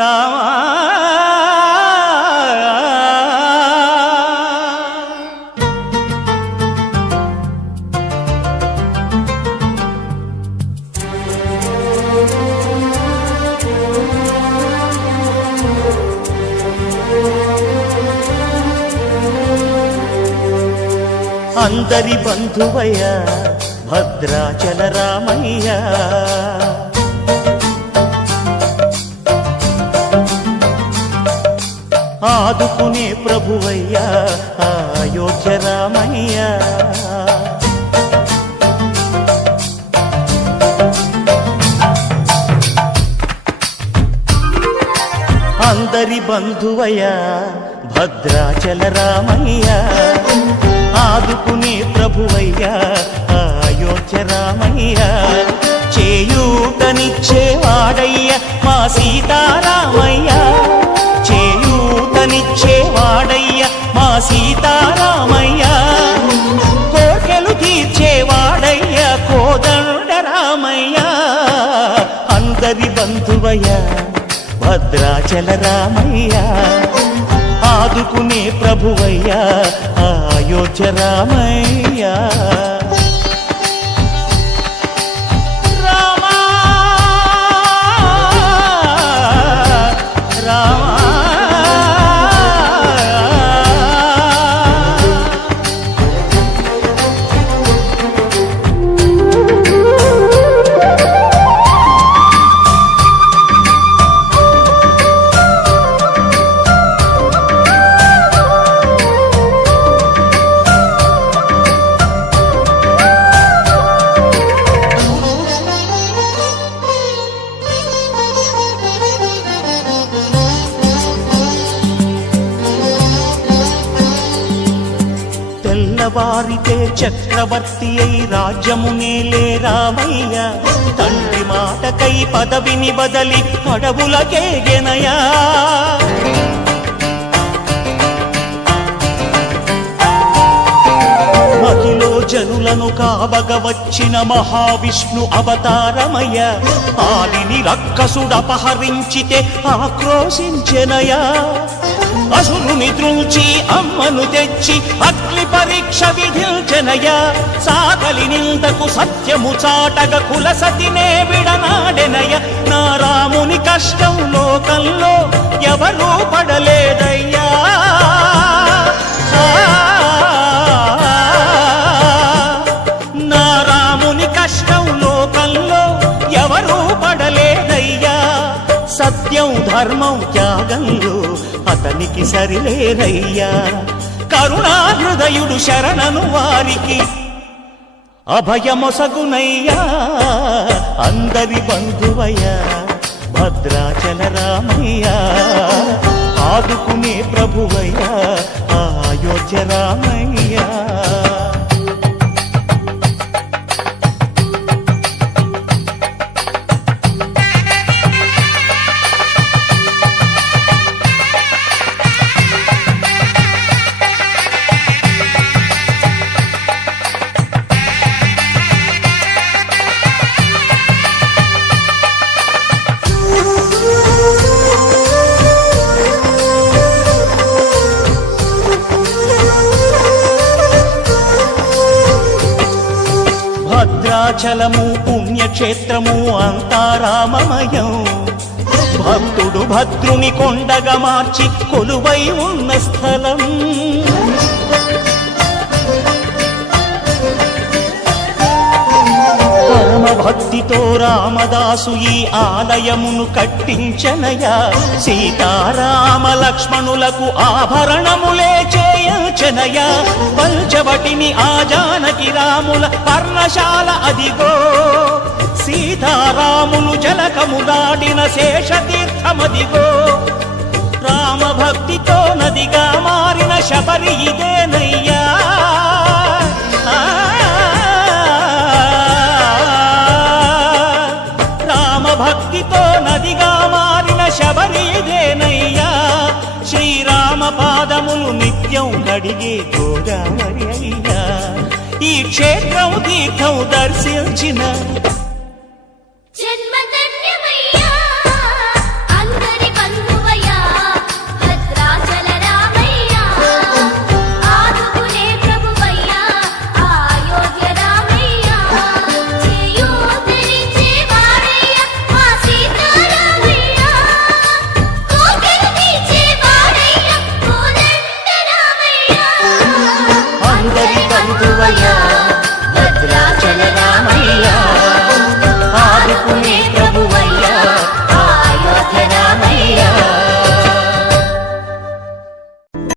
రామా అందరి బంధువయ్య భద్రాచల రామయ్య ఆదుకునే ప్రభువయ్య అయోధ్య రామయ్య అందరి బంధువయ్య భద్రాచల రామయ్య ఆదుకునే ప్రభువయ్యా అయోధ్య రామయ్య చేయూతనిచ్చేవాడయ్య మా సీతారామయ్య చేయూతనిచ్చేవాడయ్య మా సీతారామయ్య కోర్కెలు తీర్చేవాడయ్య కోదండ రామయ్య అందరి బంధువయ్య భద్రాచల రామయ్య ఆదుకునే ప్రభువయ్యా అయోధ్య రామయ్య రామా రామా వారితే చక్రవర్తి అయి రాజ్యమునేలే రామయ్య తండ్రి మాటకై పదవిని బదలి అడవులకేగెనయా మహిలో జనులను కావగ వచ్చిన మహావిష్ణు అవతారమయ్య ఆలిని రక్కసుడపహరించితే ఆక్రోశించెనయా అసురుని ద్రుంచి అమ్మను తెచ్చి అగ్ని పరీక్ష విధించెనయా సాగలి నిందకు సత్యము చాటగ కులసతినే విడనాడెనయ నా రాముని కష్టం లోకంలో ఎవరూ పడలేదయ్యా నా రాముని కష్టం లోకంలో ఎవరూ పడలేదయ్యా సత్యం ధర్మం త్యాగంలో అతనికి సరిలేరయ్యా కరుణా హృదయుడు శరణను వారికి అభయమొసగునయ్యా అందరి బంధువయ్యా భద్రాచల రామయ్య ఆదుకునే ప్రభువయ్యా అయోధ్య రామయ్య భద్రాచలము పుణ్యక్షేత్రము అంతా రామమయం భక్తుడు భద్రుని కొండగా మార్చి కొలువై ఉన్న స్థలం పరమ భక్తితో రామదాసు ఈ ఆలయమును కట్టించనయా సీతారామ లక్ష్మణులకు ఆభరణములే చేయచనయా పంచవటిని ఆ జానకి రాముల పర్ణశాల అదిగో సీతారాములు జలకములాడిన శేషతీర్థమదిగో రామభక్తితో నదిగా మారిన శబరి ఇదేనయ్యా రామభక్తితో నదిగా మారిన శబరి ఇదేనయ్యా శ్రీరామ పాదములు నిత్యం కడిగే గోదావరి అయ్యా ఈ క్షేత్రం తీర్థం దర్శించిన జన్మధన్యమయ్యా అందరి శివాయ